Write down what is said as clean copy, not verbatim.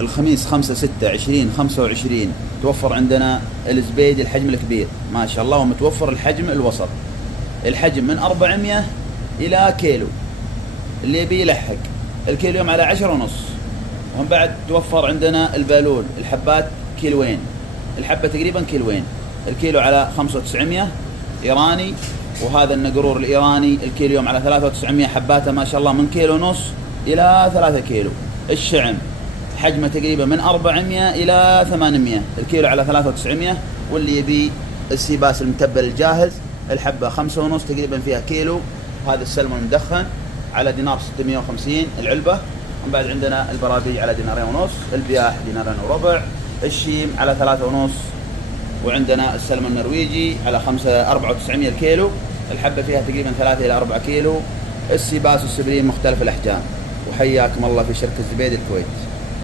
الخميس 5/6/2025 توفر عندنا الزبيدي الحجم الكبير ما شاء الله، ومتوفر الحجم الوسط. الحجم من 400 إلى كيلو، اللي يبي يلحق الكيلو يوم على 10.5. ومن بعد توفر عندنا البالون الحبات كيلوين، الحبة تقريبا كيلوين، الكيلو على 5,900 إيراني. وهذا النقرور الإيراني الكيلو يوم على 3,900 حباته ما شاء الله من كيلو ونص إلى 3 كيلو. الشعم حجمه تقريبا من 400 إلى 800، الكيلو على 3,900. واللي يبي السيباس المتبل الجاهز الحبة 5.5 تقريبا فيها كيلو. هذا السلمون المدخن على دينار 650 العلبة. ومن بعد عندنا البرابيج على 2.5 دينار، البياح 2.25 دينار، الشيم على 3.5. وعندنا السلمون النرويجي على 4,900 الكيلو، الحبة فيها تقريبا 3 إلى 4 كيلو. السيباس والسبرين مختلف الأحجام. وحياكم الله في شركة الزبيدي الكويت.